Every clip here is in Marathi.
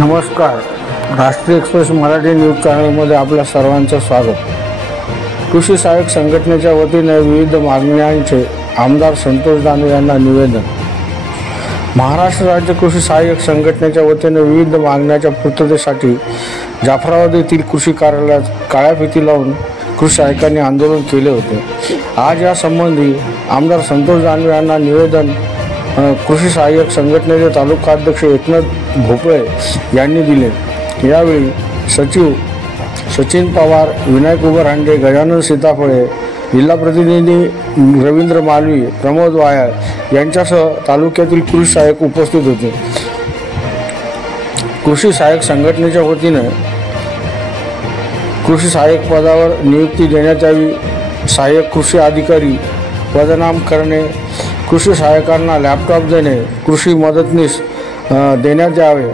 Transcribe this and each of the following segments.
नमस्कार. राष्ट्रीय एक्सप्रेस मराठी न्यूज चॅनलमध्ये आपल्या सर्वांचं स्वागत. कृषी सहाय्यक संघटनेच्या वतीने विविध मागण्यांचे आमदार संतोष दानवे यांना निवेदन. महाराष्ट्र राज्य कृषी सहाय्यक संघटनेच्या वतीने विविध मागण्यांच्या पूर्ततेसाठी जाफराबाद येथील कृषी कार्यालयात काळ्या फिती लावून कृषी सहाय्यकांनी आंदोलन केले होते. आज या संबंधी आमदार संतोष दानवे यांना निवेदन कृषी सहाय्यक संघटनेचे तालुका अध्यक्ष एकनाथ भोपळे यांनी दिले. यावेळी सचिव सचिन पवार, विनायक उबरहांडे, गजानन सीताफळे, जिल्हा प्रतिनिधी रवींद्र मालवी, प्रमोद वायाळ यांच्यासह तालुक्यातील कृषी सहाय्यक उपस्थित होते. कृषी सहाय्यक संघटनेच्या वतीने कृषी सहाय्यक पदावर नियुक्ती देण्यात यावी, सहाय्यक कृषी अधिकारी पदनाम करणे, कृषी सहाय्यकांना लॅपटॉप देणे, कृषी मदतनीस देण्यात यावे,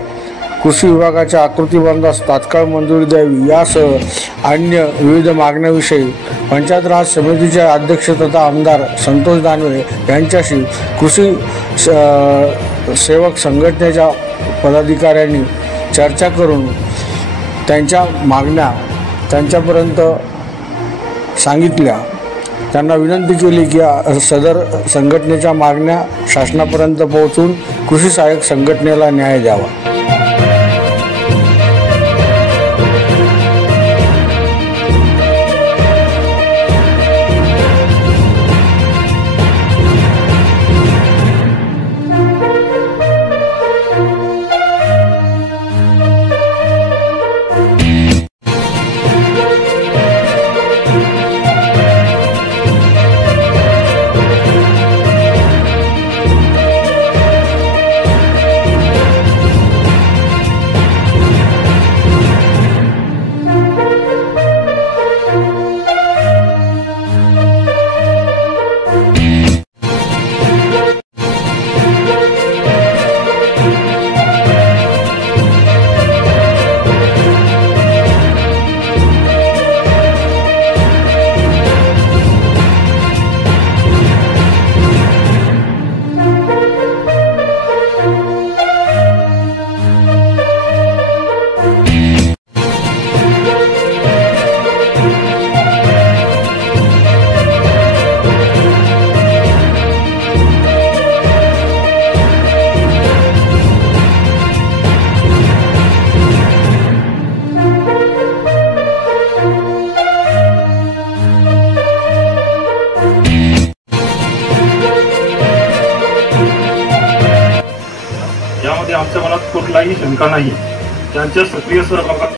कृषी विभागाच्या आकृतीबंधास तात्काळ मंजुरी द्यावी यासह अन्य विविध मागण्यांविषयी पंचायत राज समितीचे अध्यक्ष तथा आमदार संतोष दानवे यांच्याशी कृषी सेवक संघटनेच्या पदाधिकाऱ्यांनी चर्चा करून त्यांच्या मागण्या त्यांच्यापर्यंत सांगितल्या. त्यांना विनंती केली की सदर संघटनेच्या मागण्या शासनापर्यंत पोहोचून कृषी सहाय्यक संघटनेला न्याय द्यावा. यामध्ये आमच्या मनात कुठलाही शंका नाही. त्यांच्या सक्रिय सहभागात